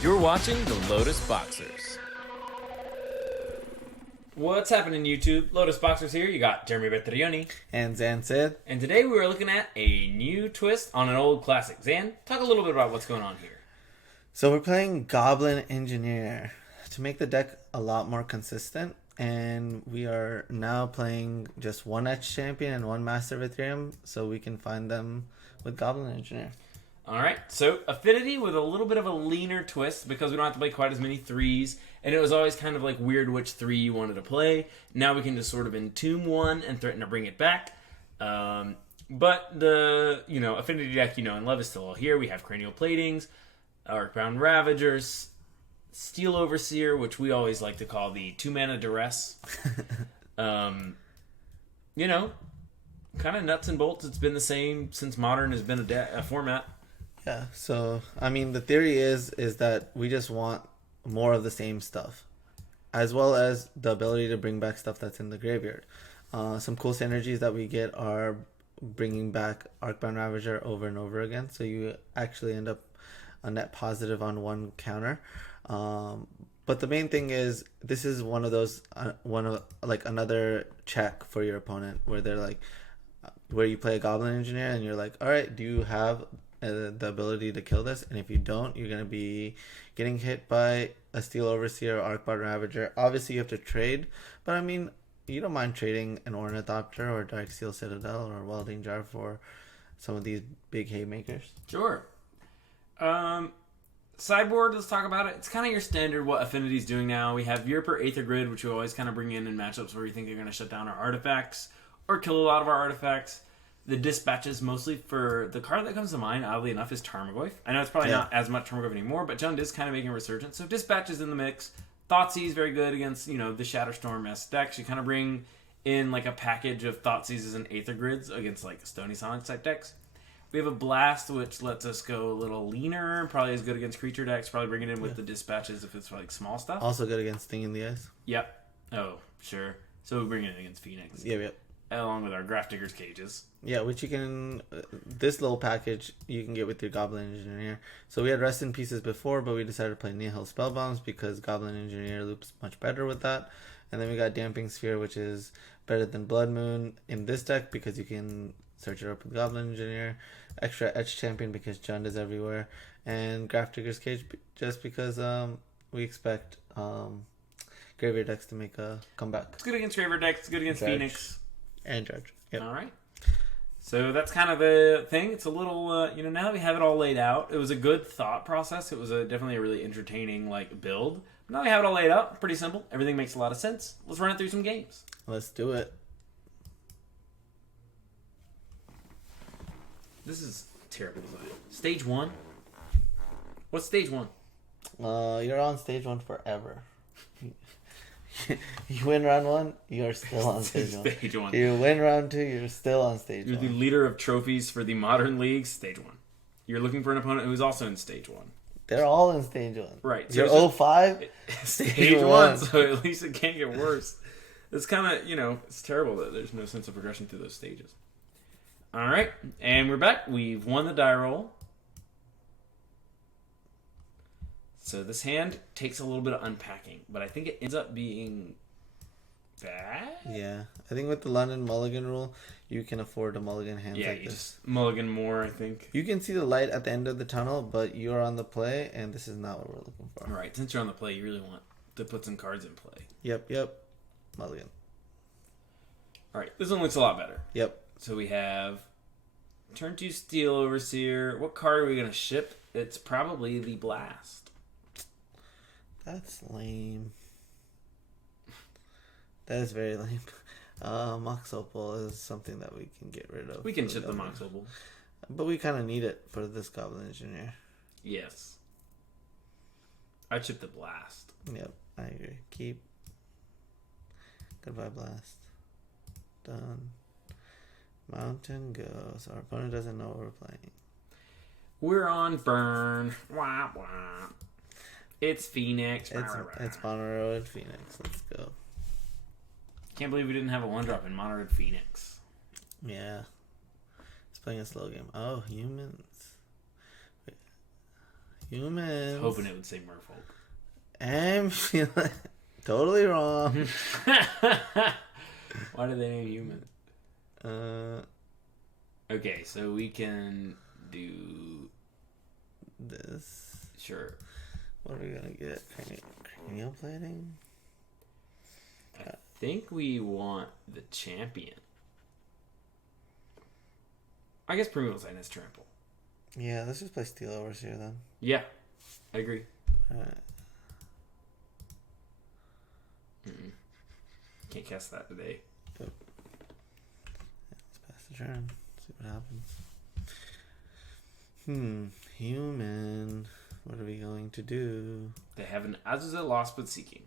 You're watching the Lotus Boxers. What's happening, YouTube? Lotus Boxers here. You got Jeremy Bertrioni. And Zan said. And today we are looking at a new twist on an old classic. Zan, talk a little bit about what's going on here. So we're playing Goblin Engineer to make the deck a lot more consistent. And we are now playing just one Etch Champion and one Master of Ethereum, so we can find them with Goblin Engineer. Alright, so Affinity with a little bit of a leaner twist because we don't have to play quite as many threes, and it was always kind of like weird which three you wanted to play. Now we can just sort of entomb one and threaten to bring it back. But the, Affinity deck, and love is still all here. We have Cranial Platings, Arcbound Ravagers, Steel Overseer, which we always like to call the 2-mana Duress. Kind of nuts and bolts. It's been the same since Modern has been a format. Yeah, so, the theory is that we just want more of the same stuff, as well as the ability to bring back stuff that's in the graveyard. Some cool synergies that we get are bringing back Arcbound Ravager over and over again, so you actually end up a net positive on one counter. But the main thing is, this is one of those, another check for your opponent, where they're like, where you play a Goblin Engineer and you're like, all right, do you have the ability to kill this? And if you don't, you're going to be getting hit by a Steel Overseer or Arcbound Ravager. Obviously, you have to trade, but you don't mind trading an Ornithopter or Darksteel Citadel or Welding Jar for some of these big haymakers. Sure. Sideboard, let's talk about it. It's kind of your standard what Affinity's doing now. We have Europe Aether Grid, which we always kind of bring in matchups where we think they're going to shut down our artifacts or kill a lot of our artifacts. The dispatches, mostly for the card that comes to mind, oddly enough, is Tarmogoyf. I know it's probably not as much Tarmogoyf anymore, but Jund is kind of making a resurgence. So dispatches in the mix. Thoughtseize is very good against, the Shatterstorm-esque decks. You kind of bring in like a package of Thoughtseizes and Aether Grids against like Stony Sonic type decks. We have a Blast, which lets us go a little leaner. Probably is good against creature decks. Probably bring it in with the dispatches if it's for like small stuff. Also good against Sting in the Ice. Yep. Oh, sure. So we bring it in against Phoenix. Yep. Along with our Grafdigger's Cages. Yeah, which you can... this little package you can get with your Goblin Engineer. So we had Rest in Pieces before, but we decided to play Nihil Spellbombs because Goblin Engineer loops much better with that. And then we got Damping Sphere, which is better than Blood Moon in this deck because you can search it up with Goblin Engineer. Extra Etch Champion because Jund is everywhere. And Grafdigger's Cage just because we expect Graveyard decks to make a comeback. It's good against Graveyard decks. It's good against Phoenix. And Judge. Yep. All right. So that's kind of the thing. It's a little, now that we have it all laid out, it was a good thought process. It was definitely a really entertaining build. But now we have it all laid out. Pretty simple. Everything makes a lot of sense. Let's run it through some games. Let's do it. This is terrible design. Stage 1? What's stage 1? You're on stage 1 forever. You win round 1, you're still on stage 1. You win round 2, you're still on stage 1. You're the leader of trophies for the Modern League, stage 1. You're looking for an opponent who's also in stage 1. They're all in stage 1. Right. So you're 05, stage 1, so at least it can't get worse. It's kind of, it's terrible that there's no sense of progression through those stages. All right, and we're back. We've won the die roll. So this hand takes a little bit of unpacking, but I think it ends up being bad. Yeah, I think with the London Mulligan rule, you can afford to mulligan hands like this. Just mulligan more, I think. You can see the light at the end of the tunnel, but you're on the play, and this is not what we're looking for. All right, since you're on the play, you really want to put some cards in play. Yep, mulligan. All right, this one looks a lot better. Yep. So we have turn 2 Steel Overseer. What card are we going to ship? It's probably the Blast. That's lame. That is very lame. Mox Opal is something that we can get rid of. We can ship the Mox Opal. But we kind of need it for this Goblin Engineer. Yes. I'd ship the Blast. Yep, I agree. Keep. Goodbye, Blast. Done. Mountain goes. Our opponent doesn't know what we're playing. We're on burn. Wah, wah. It's Phoenix. It's Mono Red Phoenix. Let's go. Can't believe we didn't have a 1-drop in Mono Red Phoenix. Yeah. It's playing a slow game. Oh, humans. Wait. Humans. Hoping it would say merfolk. I'm feeling totally wrong. Why do they name human? Uh, Okay, so we can do this. Sure. What are we gonna get? Cranial plating? I think we want the champion. I guess Primeval Titan is trample. Yeah, let's just play Steel Overseer then. Yeah, I agree. Alright. Can't cast that today. Yep. Let's pass the turn. See what happens. Human. What are we going to do? They have an Azazel Lost but Seeking.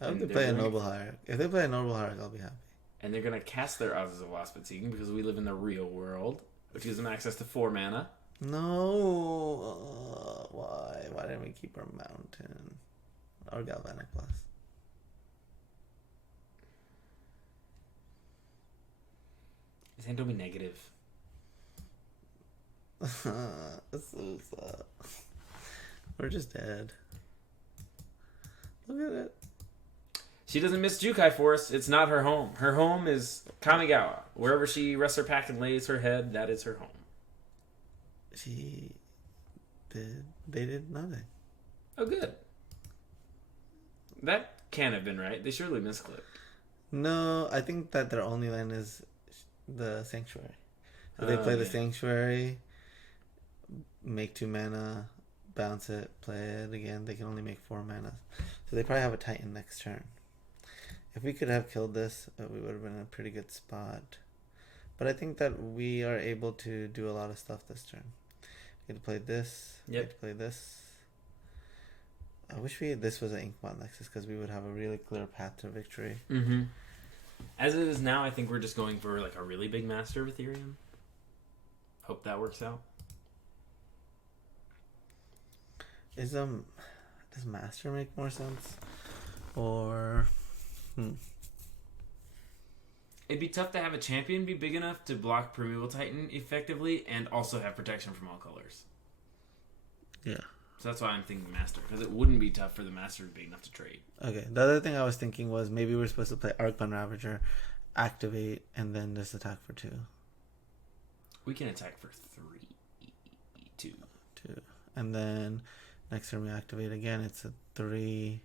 I hope And they they're play a going- Noble Hierarch. If they play a Noble Hierarch, I'll be happy. And they're going to cast their Azazel Lost but Seeking because we live in the real world, which gives them access to 4 mana. No. Why? Why didn't we keep our mountain? Or Galvanic Blast? His hand will be negative. That's so sad. We're just dead. Look at it. She doesn't miss Jukai Forest. It's not her home. Her home is Kamigawa. Wherever she rests her pack and lays her head, that is her home. They did nothing. Oh, good. That can't have been right. They surely misclicked. No, I think that their only land is the Sanctuary. So they play the Sanctuary, make 2 mana, bounce it, play it again. They can only make 4 mana. So they probably have a Titan next turn. If we could have killed this, we would have been in a pretty good spot. But I think that we are able to do a lot of stuff this turn. We could play this. Yep. We could play this. I wish this was an Inkbot Nexus because we would have a really clear path to victory. Mm-hmm. As it is now, I think we're just going for like a really big Master of Ethereum. Hope that works out. Does Master make more sense? Or It'd be tough to have a champion be big enough to block Primeval Titan effectively and also have protection from all colors. Yeah. So that's why I'm thinking Master, because it wouldn't be tough for the Master to be big enough to trade. Okay. The other thing I was thinking was maybe we're supposed to play Archon Ravager, activate, and then just attack for 2. We can attack for 3. 2. 2. And then next turn we activate again. It's a 3.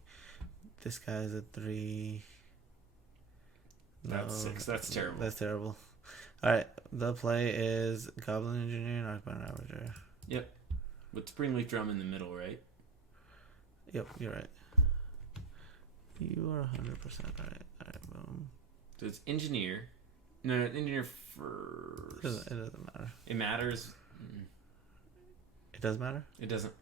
This guy's a 3. That's 6. That's terrible. That's terrible. Alright. The play is Goblin Engineer and Archon Ravager. Yep. With Springleaf Drum in the middle, right? Yep, you're right. You are 100% right. Alright, boom. So it's Engineer. No, Engineer first. It doesn't matter. It matters. It does matter? It doesn't.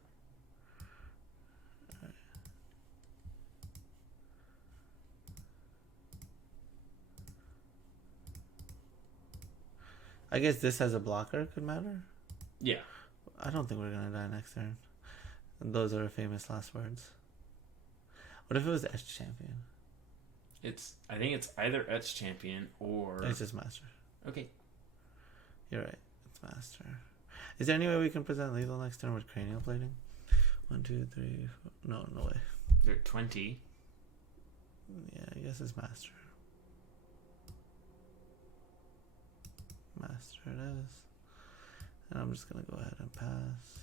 I guess this as a blocker could matter? Yeah. I don't think we're gonna die next turn. Those are famous last words. What if it was Etch Champion? I think it's either Etch Champion or... It's just Master. Okay. You're right. It's Master. Is there any way we can present lethal next turn with cranial plating? 1, 2, 3, 4. No way. They're 20. Yeah, I guess it's Master. Master it is. And I'm just gonna go ahead and pass.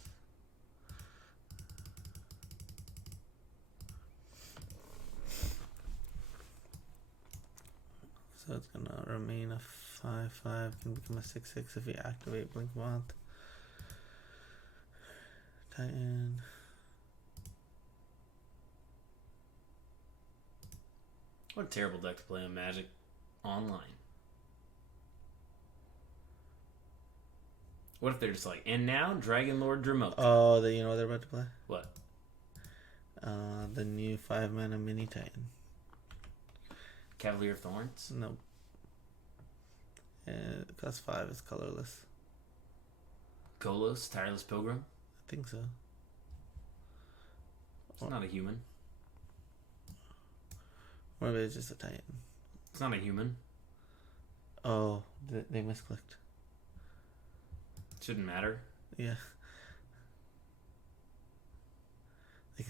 So it's gonna remain a 5/5, can become a 6/6 if we activate Blink Moth. Titan. What a terrible deck to play on Magic Online. What if they're just like, and now Dragon Lord Dramoka? Oh, you know what they're about to play? What? The new 5-mana mini Titan. Cavalier of Thorns? Nope. And it costs 5, it's colorless. Kolos, Tireless Pilgrim? I think so. It's not a human. Or maybe it's just a Titan. It's not a human. Oh, they misclicked. Shouldn't matter. Yeah.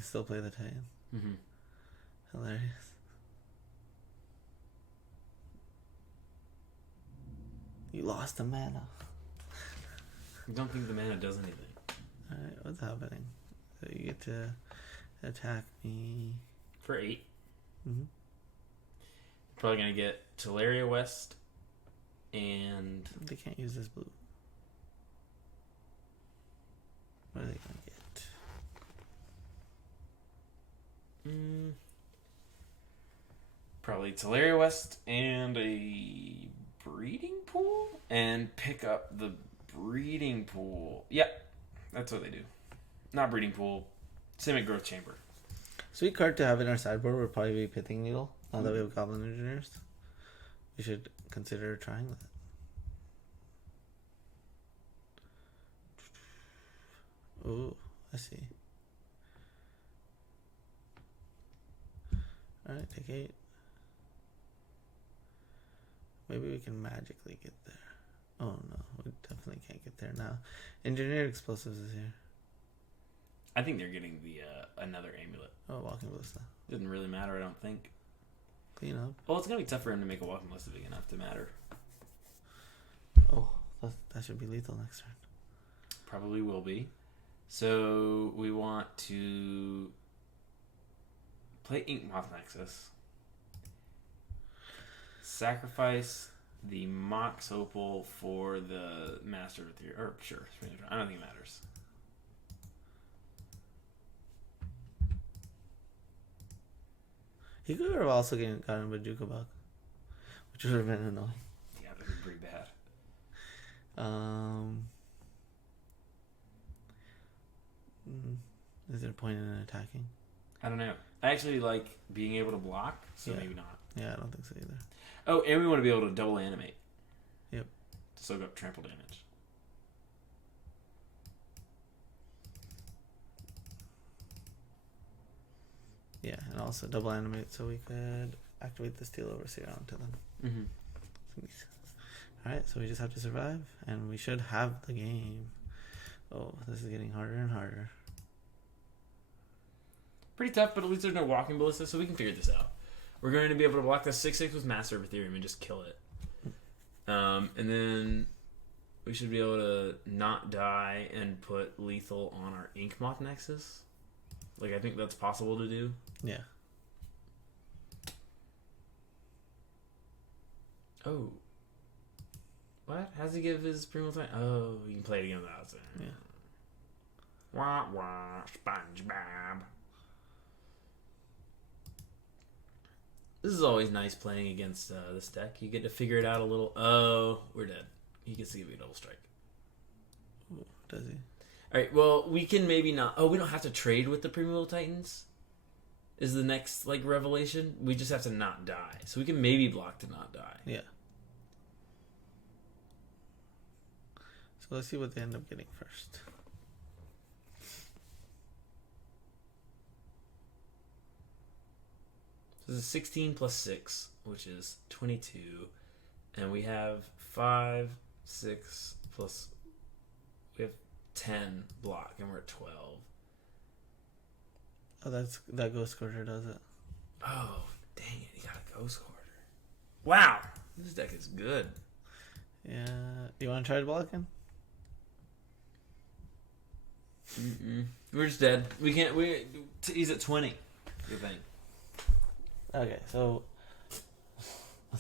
still play the Titan. Mm-hmm. Hilarious. You lost the mana. I don't think the mana does anything. Alright, what's happening? So you get to attack me. For 8. Mm-hmm. Probably going to get Teleria West and... They can't use this blue. What are they going to get? Probably Teleria West and a breeding pool? And pick up the breeding pool. Yep, that's what they do. Not breeding pool. Simic Growth Chamber. Sweet card to have in our sideboard would probably be Pithing Needle. Now that we have Goblin Engineers, we should consider trying that. Oh, I see. Alright, take 8. Maybe we can magically get there. Oh no, we definitely can't get there now. Engineered Explosives is here. I think they're getting the another amulet. Oh, Walking Ballista. Doesn't really matter, I don't think. Clean up. Well, it's going to be tough for him to make a Walking Ballista big enough to matter. Oh, that should be lethal next turn. Probably will be. So we want to play Ink Moth Nexus. Sacrifice the Mox Opal for the Master of Theory. Or, sure. I don't think it matters. He could have also gotten Bajuka Buck, which would have been annoying. Yeah, that would be pretty bad. Is there a point in attacking? I don't know. I actually like being able to block, so Yeah. maybe not. Yeah, I don't think so either. Oh, and we want to be able to double animate. Yep. To soak up trample damage. Yeah, and also double animate so we could activate the Steel Overseer onto them. Mm-hmm. Alright, so we just have to survive, and we should have the game. Oh, this is getting harder and harder. Pretty tough, but at least there's no Walking Ballista, so we can figure this out. We're going to be able to block the 6/6 with Master of Ethereum and just kill it. And then we should be able to not die and put lethal on our Ink Moth Nexus. Like, I think that's possible to do. Yeah. Oh. What? How does he give his Primo time? Oh, you can play it again without it. Yeah. Wah, wah, SpongeBob. This is always nice playing against this deck. You get to figure it out a little. Oh, we're dead. He gets to give you a double strike. Ooh, does he? Alright, well, we can maybe not... Oh, we don't have to trade with the Primordial Titans? Is the next, like, revelation? We just have to not die. So we can maybe block to not die. Yeah. So let's see what they end up getting first. So this is 16 plus 6, which is 22. And we have 5, 6 plus... We have 10 block, and we're at 12. Oh, that Ghost Quarter does it. Oh, dang it. He got a Ghost Quarter. Wow. This deck is good. Yeah. You want to try to block him? We're just dead. We can't... He's at 20. Good thing. Okay, so...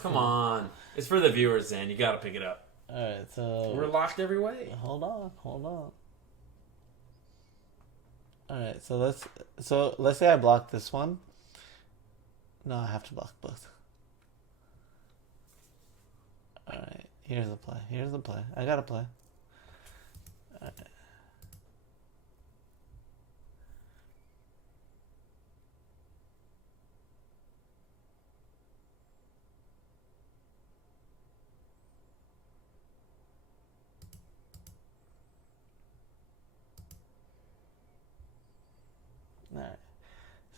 Come on. It's for the viewers, Zan. You gotta pick it up. Alright, so... We're locked every way. Hold on. Alright, so let's say I block this one. No, I have to block both. Alright, here's the play. I gotta play. Alright. Alright,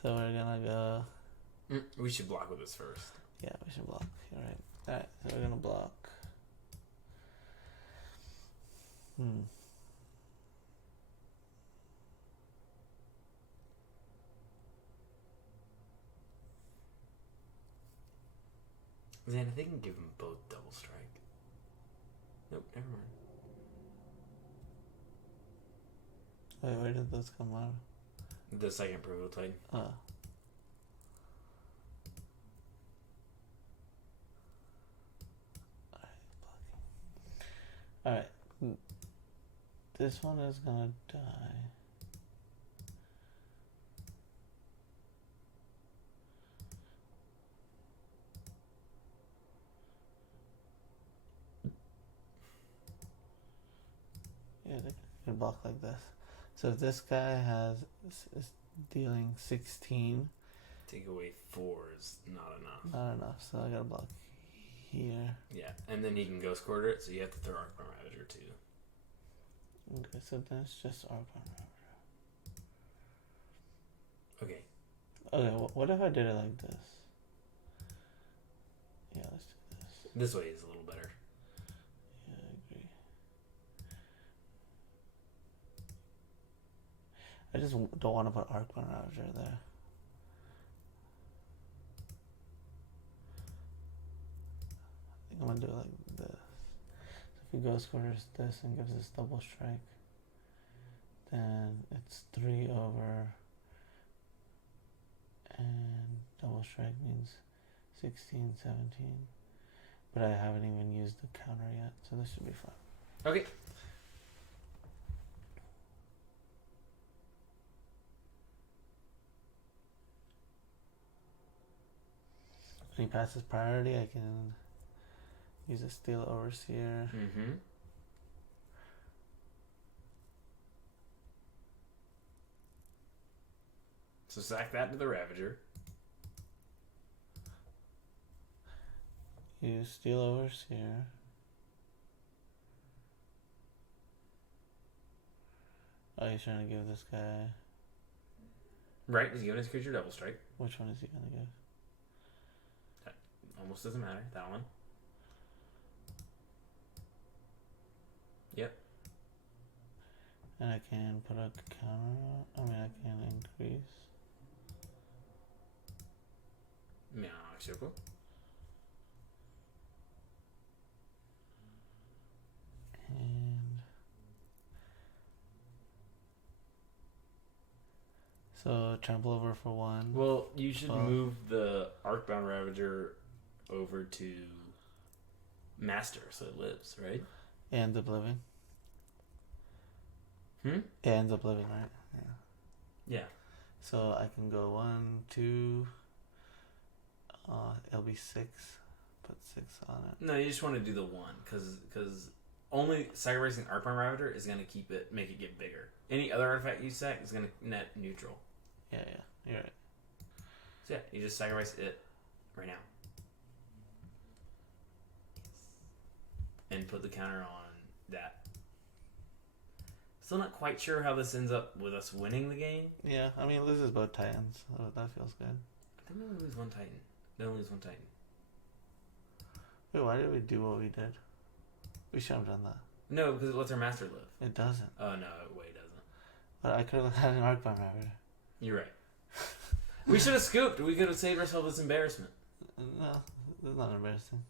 so we're gonna go... We should block with this first. Yeah, we should block. Alright, so we're gonna block. Then they can give them both double strike. Nope, never mind. Wait, where did those come out? The second prototype. Oh. Alright. This one is gonna die. Yeah, they can block like this. So if this guy is dealing 16, take away 4 is not enough. not enough. So I gotta block here. Yeah, and then he can Ghost Quarter it, so you have to throw Arcbound Ravager too. Okay, so then it's just Arcbound Ravager. Okay. Okay, what if I did it like this? Yeah, let's do this. This way is a little better. Yeah, I agree. I just don't want to put Arcbound Ravager there. I think I'm gonna do it like this. So if he Ghost Quarters this and gives us double strike, then it's 3 over, and double strike means 16, 17. But I haven't even used the counter yet, so this should be fun. Okay. When he passes priority, I can use a Steel Overseer. Mm-hmm. So sack that to the Ravager. Use Steel Overseer. Oh, he's trying to give this guy. Right, he's giving his creature double strike. Which one is he gonna give? That almost doesn't matter. That one. Yep. And I can put a counter. I mean, I can increase. Meow, circle. And so trample over for 1. Well, you should move the Arcbound Ravager over to Master so it lives, right? It ends up living. Hmm? It ends up living, right? Yeah. Yeah. So I can go 1, 2. It'll be 6. Put 6 on it. No, you just want to do the 1 because only sacrificing Arcbound Ravager is going to make it get bigger. Any other artifact you sack is going to net neutral. Yeah, you're right. So yeah, you just sacrifice it right now. And put the counter on that. Still not quite sure how this ends up with us winning the game. Yeah, I mean, it loses both Titans, so that feels good. I think we only lose one Titan. They only lose one Titan. Wait, why did we do what we did? We should have done that. No, because it lets our master live. It doesn't. Oh, no, wait, it doesn't. But I could have had an Arcbound Ravager. You're right. We should have scooped. We could have saved ourselves this embarrassment. No, that's not embarrassing.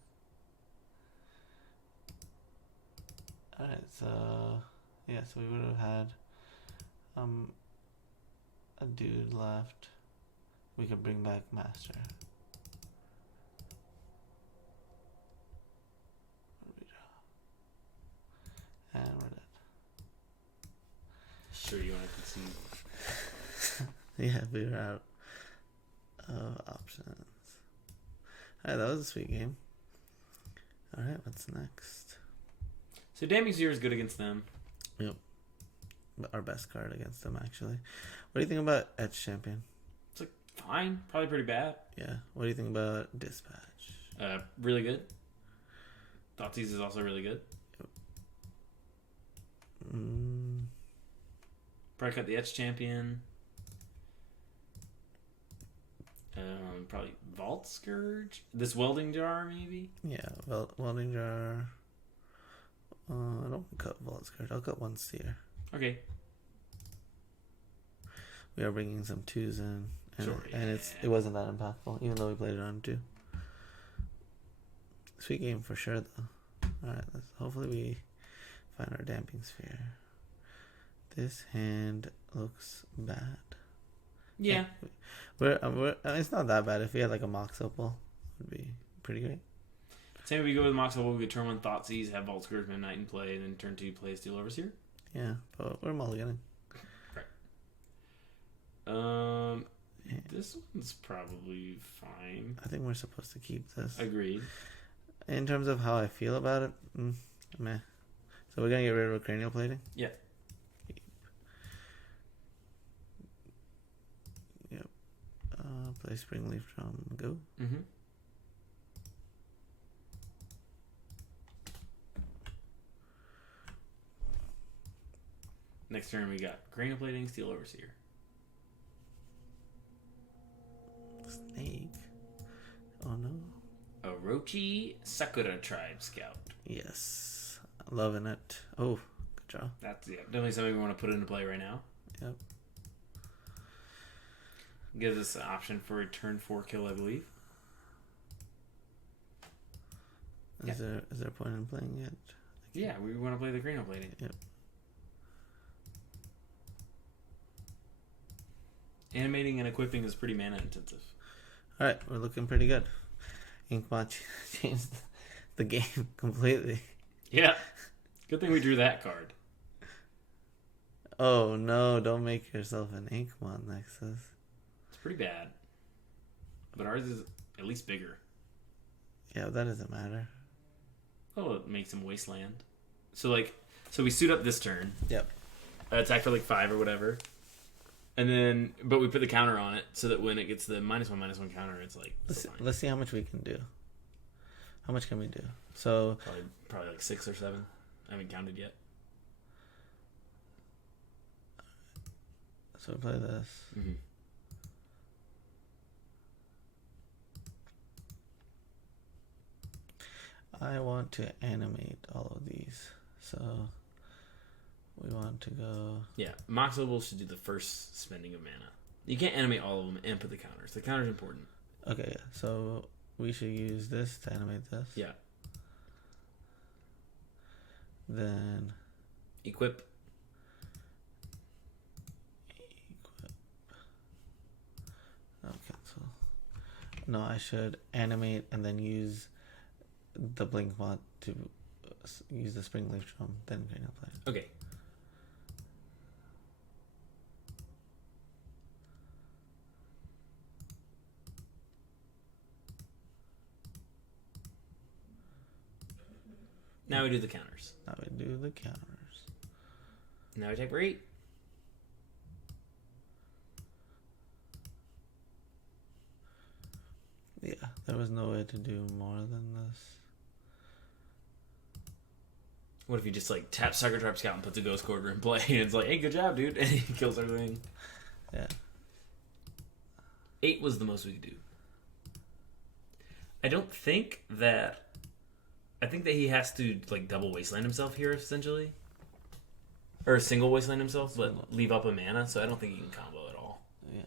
Alright, so... yeah, so we would have had... a dude left. We could bring back Master. And we're dead. Sure you want to concede? Yeah, we were out of options. Alright, that was a sweet game. Alright, what's next? So Damning Zero is good against them. Yep. Our best card against them, actually. What do you think about Etch Champion? It's like fine, probably pretty bad. Yeah. What do you think about Dispatch? Really good. Thoughtseize is also really good. Probably cut the Etch Champion. Probably Vault Scourge. This Welding Jar, maybe? Yeah, Welding Jar. I don't cut Vault Scourge. I'll cut one Seer. Okay. We are bringing some 2s in. And, Sure, and it wasn't that impactful, even though we played it on 2. Sweet game for sure, though. Alright, hopefully we find our damping sphere. This hand looks bad. Yeah. It's not that bad. If we had like a Mox Opal, it would be pretty great. Same if we go with Mox Opal, we could turn 1 Thoughtseize, have Vault Scourge Midnight in play, and then turn 2 play Steel Overseer. Yeah, but we're mulliganing. Right. This one's probably fine. I think we're supposed to keep this. Agreed. In terms of how I feel about it, meh. So we're gonna get rid of cranial plating? Yeah. Yep. Play Springleaf Drum. Go. Mm-hmm. Next turn we got cranial plating, Steel Overseer. Snake. Oh no. Orochi Sakura Tribe Scout. Yes. Loving it. Oh, good job. That's definitely something we want to put into play right now. Yep. Gives us an option for a turn 4 kill, I believe. Is there a point in playing it? Yeah, we want to play the cranial plating. Yep. Animating and equipping is pretty mana intensive. Alright, we're looking pretty good. Inkbot changed the game completely. Yeah. Good thing we drew that card. Oh no, don't make yourself an Inkbot Nexus. It's pretty bad. But ours is at least bigger. Yeah, that doesn't matter. Oh, it makes him wasteland. So we suit up this turn. Yep. Attack for like 5 or whatever. And then, but we put the counter on it so that when it gets the -1/-1 counter, it's like. Let's see how much we can do. How much can we do? So probably like 6 or 7. I haven't counted yet. So we play this. Mm-hmm. I want to animate all of these. So we want to go. Yeah, Mox Opal should do the first spending of mana. You can't animate all of them and put the counters. The counter's important. Okay, yeah. So we should use this to animate this. Yeah. Then Equip. Oh, cancel. No, I should animate and then use the blink mod to use the Springleaf Drum, then cranial plate. Okay. Now we do the counters. Now we do the counters. Now we take for 8. Yeah, there was no way to do more than this. What if you just like tap Sucker Trap Scout and put the Ghost Quarter in play and it's like, hey, good job, dude, and he kills everything. Yeah. 8 was the most we could do. I think that he has to like double wasteland himself here essentially. Or single wasteland himself, but leave up a mana, so I don't think he can combo at all. Yeah.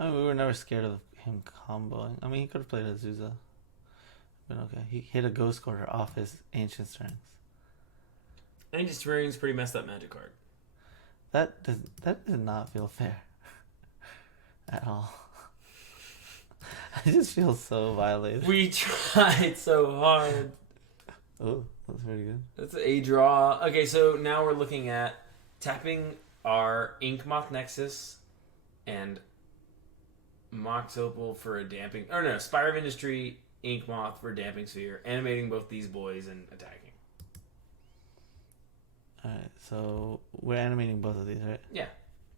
I mean, we were never scared of him comboing. I mean, he could have played Azusa. But okay, he hit a Ghost Quarter off his Ancient Strength. Ancient Strength is pretty messed up magic card. That does not feel fair. At all. I just feel so violated. We tried so hard. Oh, that's very good. That's a draw. Okay, so now we're looking at tapping our Inkmoth Nexus and Mox Opal for a damping. Or no, Spire of Industry, Inkmoth for damping sphere, animating both these boys and attacking. Alright, so we're animating both of these, right? Yeah,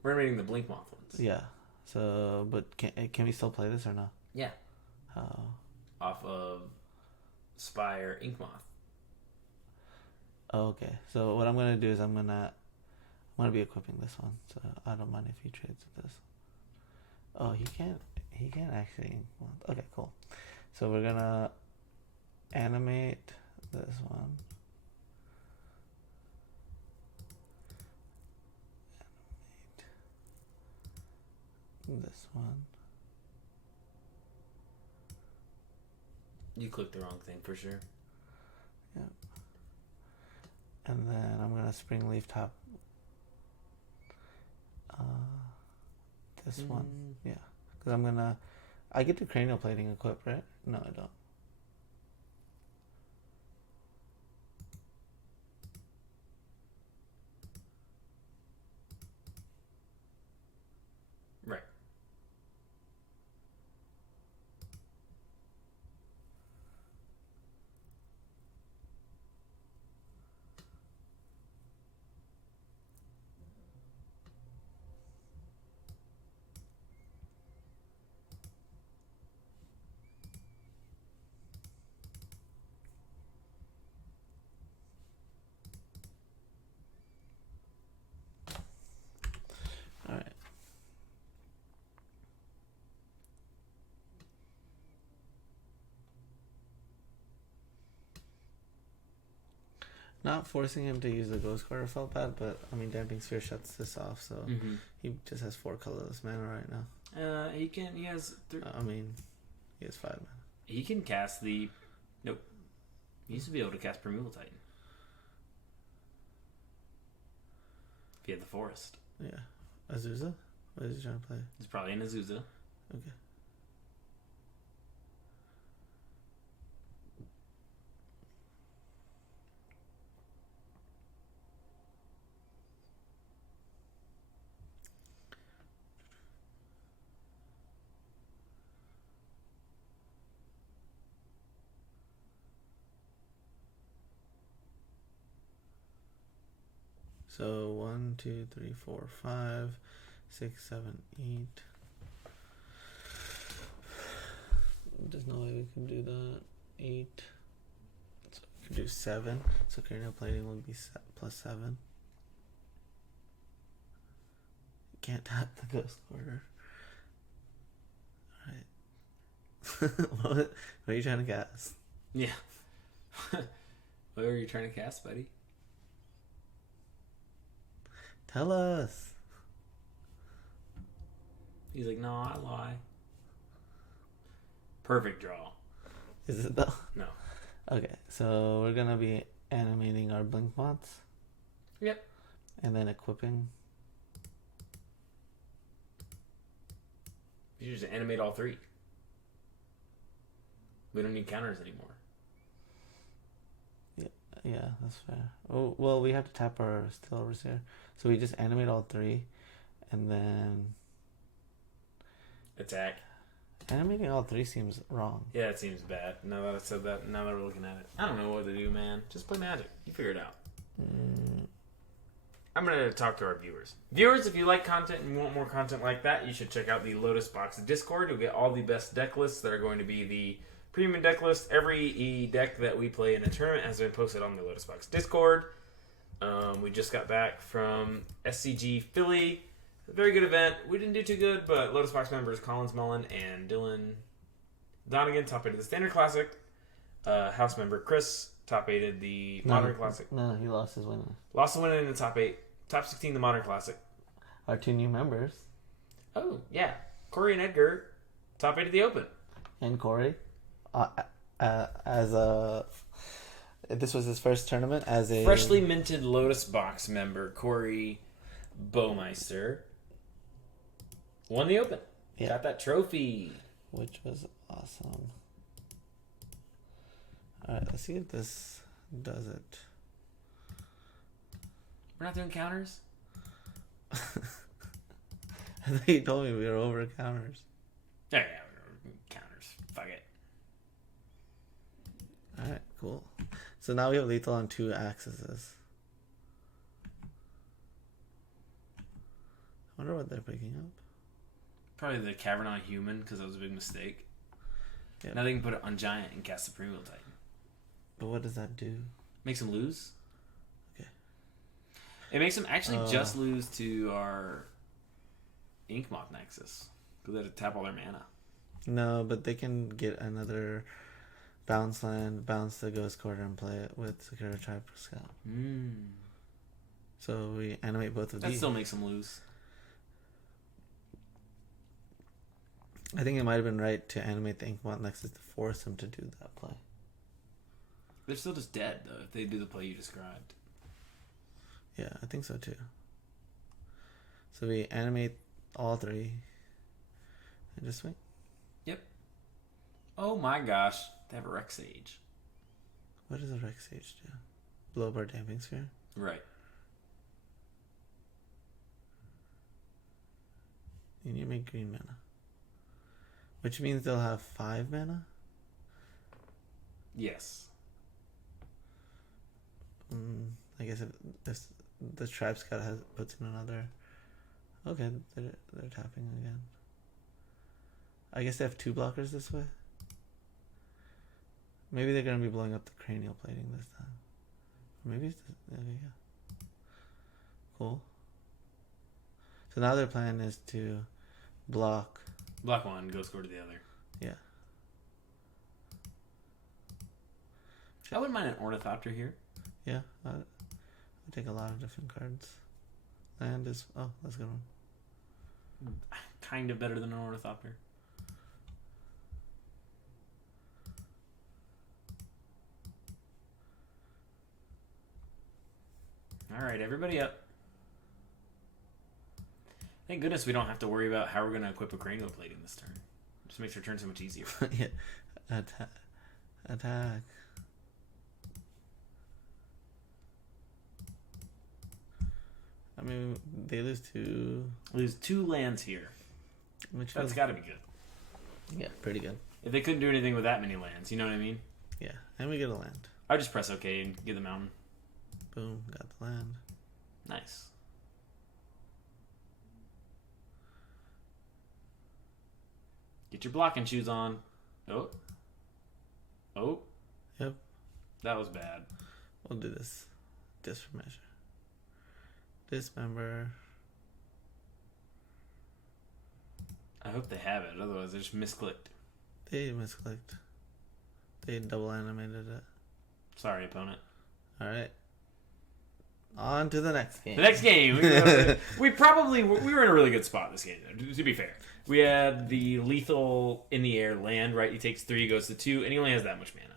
we're animating the Blink Moth ones. Yeah. So, but can we still play this or no? Yeah. How? Off of Spire Inkmoth. Oh, okay. So what I'm gonna do is I'm gonna be equipping this one. So I don't mind if he trades with this. Oh, he can't actually. Okay, cool. So we're gonna animate this one. Animate this one. You clicked the wrong thing for sure. Yeah. And then I'm gonna spring leaf top this one. Yeah. Because I get the cranial plating equipped, right? No, I don't. Right. All right. Not forcing him to use the Ghost Quarter felt bad, but I mean, Damping Sphere shuts this off, so he just has 4 colorless mana right now. He has. I mean, he has 5 mana. He can cast the. Nope. He used to be able to cast Primeval Titan. If he had the forest. Yeah. Azusa? What is he trying to play? He's probably in Azusa. Okay. So 1, 2, 3, 4, 5, 6, 7, 8. There's no way we can do that. 8. So we can do 7. So cranial plating would be plus 7. Can't tap the Ghost Quarter. Alright. what are you trying to cast? Yeah. What are you trying to cast, buddy? Tell us. He's like, no, I lie. Perfect draw. Is it though? No. Okay, so we're gonna be animating our blink mods. Yep. And then equipping. You just animate all 3. We don't need counters anymore. Yeah, that's fair. Oh, well, we have to tap our Steel Overseer. So we just animate all 3, and then... Attack. Animating all 3 seems wrong. Yeah, it seems bad. Now that I said that, now that we're looking at it. I don't know what to do, man. Just play Magic. You figure it out. I'm going to talk to our viewers. Viewers, if you like content and want more content like that, you should check out the Lotus Box Discord. You'll get all the best deck lists that are going to be the premium deck list. Every deck that we play in a tournament has been posted on the Lotus Box Discord. We just got back from SCG Philly. A very good event. We didn't do too good, but Lotus Box members Collins Mullen and Dylan Donegan top-aided the Standard Classic. House member Chris top-aided the Modern Classic. No, he lost his winner. Lost the winner in the top 8. Top 16, the Modern Classic. Our 2 new members. Oh, yeah. Corey and Edgar top-aided the Open. And Corey. As a... This was his first tournament as a... Freshly minted Lotus Box member Corey Baumeister won the Open. Yeah. Got that trophy. Which was awesome. Alright, let's see if this does it. We're not doing counters? I thought you told me we were over counters. Yeah, counters. Fuck it. Alright, cool. So now we have lethal on 2 axes. I wonder what they're picking up. Probably the Cavern on Human, because that was a big mistake. Yep. Now they can put it on Giant and cast the Primeval Titan. But what does that do? Makes them lose. Okay. It makes them actually just lose to our Ink Moth Nexus. Because they have to tap all their mana. No, but they can get another bounce land, bounce the Ghost Quarter, and play it with Sakura Tribe Scout. So we animate both of these. That still makes them lose. I think it might have been right to animate the Inkmoth Nexus to force him to do that play. They're still just dead, though, if they do the play you described. Yeah, I think so too. So we animate all three and just swing. Yep. Oh my gosh. They have a Rex Sage. What does a Rex Sage do? Blow up our Damping Sphere? Right. You need to make green mana. Which means they'll have 5 mana? Yes. I guess if this, the Tribe Scout puts in another... Okay, they're tapping again. I guess they have 2 blockers this way. Maybe they're going to be blowing up the Cranial Plating this time. Or maybe it's... Okay, yeah. Cool. So now their plan is to block... Block one, go score to the other. Yeah. I wouldn't mind an Ornithopter here. Yeah, I'll take a lot of different cards. Land is... Oh, that's a good one. Kind of better than an Ornithopter. Alright, everybody up. Thank goodness we don't have to worry about how we're going to equip a Cranial Plating this turn. Just makes our turn so much easier. Yeah. Attack. I mean, they lose 2. Lose 2 lands here. Which That's got to be good. Yeah, pretty good. If they couldn't do anything with that many lands, you know what I mean? Yeah, and we get a land. I just press OK and get the mountain. Boom, got the land. Nice. Get your blocking shoes on. Oh. Oh. Yep. That was bad. We'll do this. Dismeasure. Dismember. I hope they have it. Otherwise, they just misclicked. They misclicked. They double animated it. Sorry, opponent. Alright. On to the next game. The next game. We were in a really good spot this game, though, to be fair. We had the lethal in the air land, right? He takes 3, goes to 2, and he only has that much mana.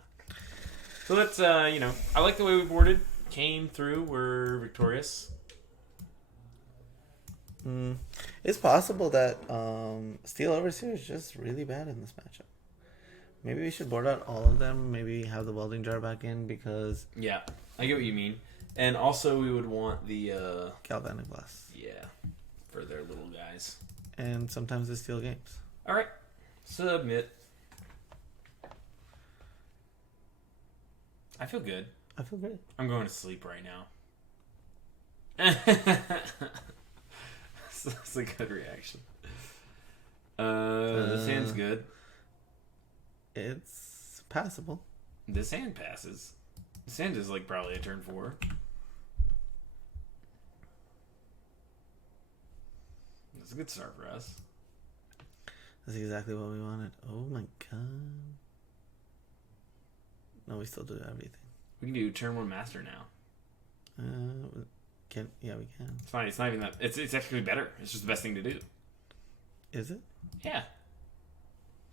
So let's, I like the way we boarded. Came through. We're victorious. It's possible that Steel Overseer is just really bad in this matchup. Maybe we should board out all of them. Maybe have the Welding Jar back in because... Yeah, I get what you mean. And also we would want the... Galvanic Blast. Yeah, for their little guys. And sometimes the Steel Games. Alright, submit. I feel good. I feel great. I'm going to sleep right now. That's a good reaction. This hand's good. It's passable. This hand passes. This hand is like probably a turn 4. That's a good start for us. That's exactly what we wanted. Oh my god. No, we still do everything. We can do turn 1 master now. Yeah, we can. It's fine. It's not even that. It's actually better. It's just the best thing to do. Is it? Yeah.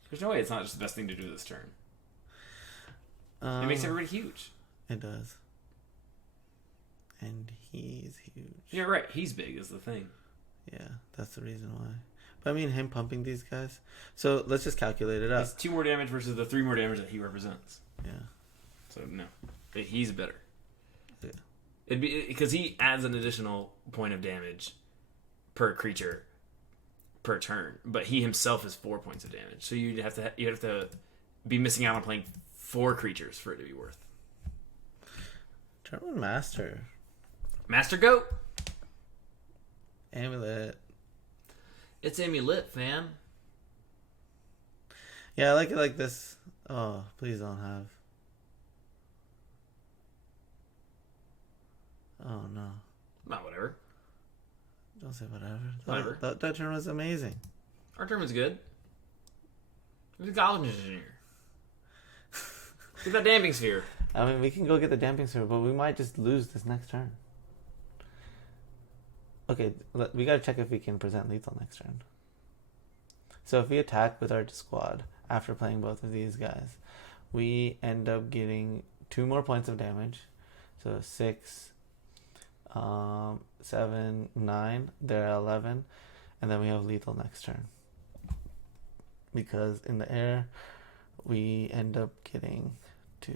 There's no way it's not just the best thing to do this turn. It makes everybody huge. It does. And he's huge. Yeah, right. He's big is the thing. Yeah, that's the reason why. But I mean, him pumping these guys. So let's just calculate it out. It's 2 more damage versus the 3 more damage that he represents. Yeah. So no, he's better. Yeah. It'd be because he adds an additional point of damage per creature per turn, but he himself is 4 points of damage. So you'd have to be missing out on playing 4 creatures for it to be worth. Turn 1 master. Master Goat. Amulet. It's Amulet, fam. Yeah, I like it like this. Oh, please don't have. Oh no. Not whatever. Don't say whatever. Whatever. That turn was amazing. Our turn was good. He's a Goblin Engineer. Get that Damping Sphere. I mean, we can go get the Damping Sphere, but we might just lose this next turn. Okay, we gotta check if we can present lethal next turn. So if we attack with our squad after playing both of these guys, we end up getting 2 more points of damage. So 6, 7, 9. They're at 11, and then we have lethal next turn. Because in the air, we end up getting to,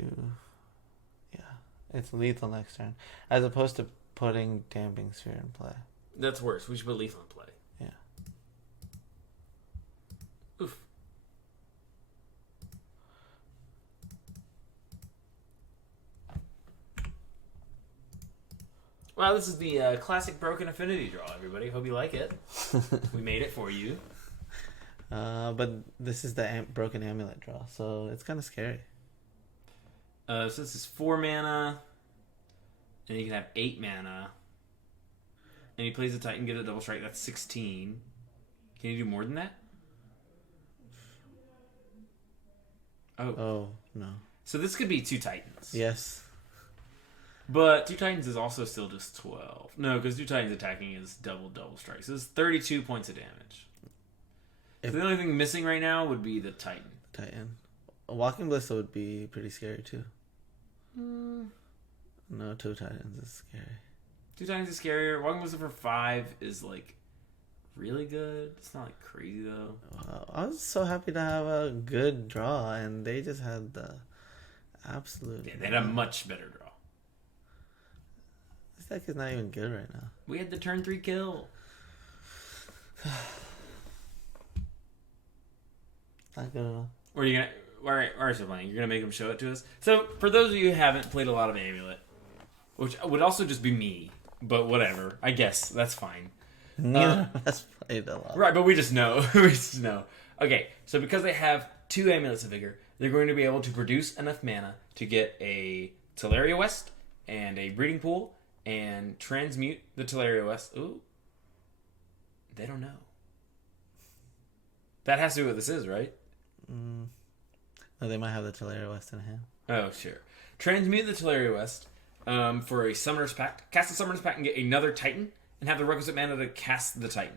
it's lethal next turn, as opposed to putting Damping Sphere in play. That's worse. We should put lethal in play. Yeah. Oof. Wow, this is the classic broken affinity draw, everybody. Hope you like it. We made it for you. But this is the broken amulet draw, so it's kind of scary. So this is 4 mana, and you can have 8 mana. And he plays a Titan, get a double strike. That's 16. Can you do more than that? Oh, no. So this could be 2 Titans. Yes. But 2 Titans is also still just 12. No, because 2 Titans attacking is double strikes. So it's 32 points of damage. So the only thing missing right now would be the Titan. A Walking Ballista would be pretty scary, too. No, 2 Titans is scary. 2 Titans is scarier. Walking Ballista for 5 is, like, really good. It's not, like, crazy, though. Wow. I was so happy to have a good draw, and they just had the absolute... Yeah, they had a much better draw. This deck is not even good right now. We had the turn 3 kill. Not good enough. Or are you gonna? Why are playing? You're gonna make them show it to us. So for those of you who haven't played a lot of Amulet, which would also just be me, but whatever. I guess that's fine. Neither of us played a lot. Right, but we just know. We just know. Okay, so because they have 2 Amulets of Vigor, they're going to be able to produce enough mana to get a Teleria West and a Breeding Pool and transmute the Teleria West. Ooh. They don't know. That has to do with what this is, right? No, they might have the Teleria West in hand. Oh, sure. Transmute the Teleria West for a Summoner's Pact. Cast a Summoner's Pact and get another Titan, and have the requisite mana to cast the Titan.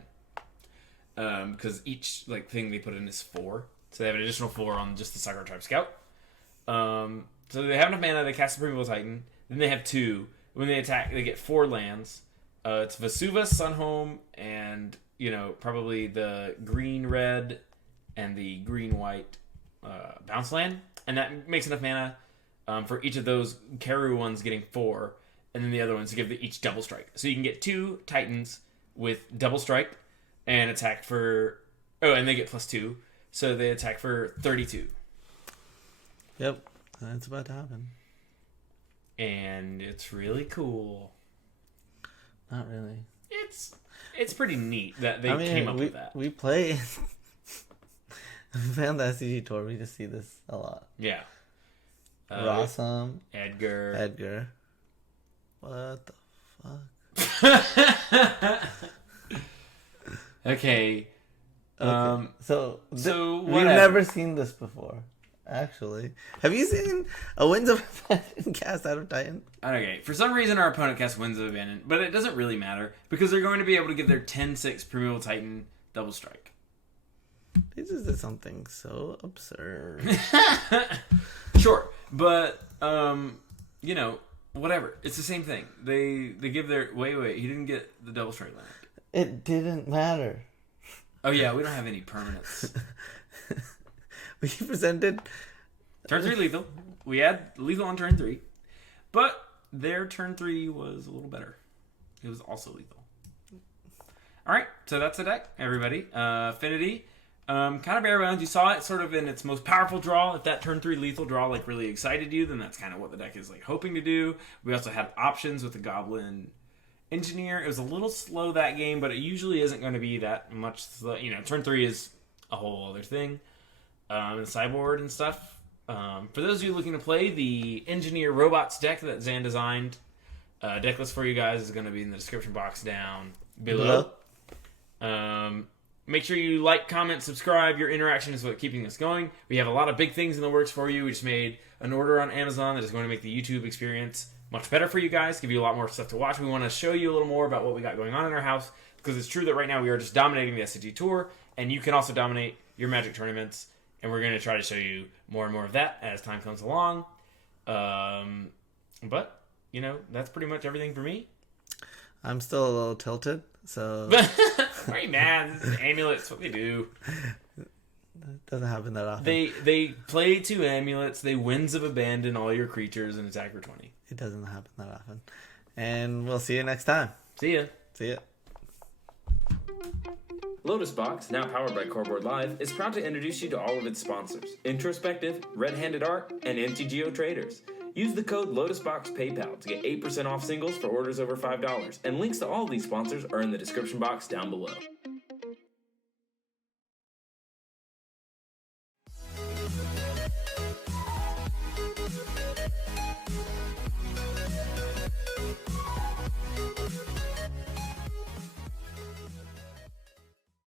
Because each thing they put in is 4. So they have an additional 4 on just the Sakura Tribe Scout. So they have enough mana to cast the Primeval Titan. Then they have 2. When they attack, they get 4 lands. It's Vesuva, Sunhome, and, probably the green-red and the green-white bounce land. And that makes enough mana for each of those Karu ones getting 4, and then the other ones to give each double strike. So you can get 2 Titans with double strike and attack for... Oh, and they get +2. So they attack for 32. Yep, that's about to happen. And it's really cool. Not really. It's pretty neat that they came up with that. We play... We play on the SCG tour. We just see this a lot. Yeah. Rossum. Edgar. What the fuck? Okay. So we've never seen this before. Actually, have you seen a Winds of Abandon cast out of Titan? Okay, for some reason our opponent casts Winds of Abandon, but it doesn't really matter because they're going to be able to give their 10/6 Primeval Titan double strike. They just did something so absurd. Sure, but whatever. It's the same thing. They give their wait. He didn't get the double strike land. It didn't matter. Oh yeah, we don't have any permanents. We presented turn 3 lethal. We had lethal on turn 3, but their turn 3 was a little better. It was also lethal. All right, so that's the deck, everybody. Affinity, kind of bare bones. You saw it sort of in its most powerful draw. If that turn 3 lethal draw really excited you, then that's kind of what the deck is hoping to do. We also had options with the Goblin Engineer. It was a little slow that game, but it usually isn't going to be that much slow. Turn 3 is a whole other thing. And sideboard and stuff. For those of you looking to play the Engineer Robots deck that Zan designed, deck list for you guys is going to be in the description box down below. Make sure you like, comment, subscribe. Your interaction is what's keeping us going. We have a lot of big things in the works for you. We just made an order on Amazon that is going to make the YouTube experience much better for you guys, give you a lot more stuff to watch. We want to show you a little more about what we got going on in our house. because it's true that right now we are just dominating the SCG Tour, and you can also dominate your Magic tournaments, and we're going to try to show you more and more of that as time comes along. But, you know, that's pretty much everything for me. I'm still a little tilted, so... Why are you mad? This is amulets, what they do. It doesn't happen that often. They play 2 amulets, they Winds of Abandon all your creatures, and attack for 20. It doesn't happen that often. And we'll see you next time. See ya. See ya. Lotus Box, now powered by Coreboard Live, is proud to introduce you to all of its sponsors: Introspective, Red Handed Art, and MTGO Traders. Use the code LotusBoxPayPal to get 8% off singles for orders over $5, and links to all of these sponsors are in the description box down below.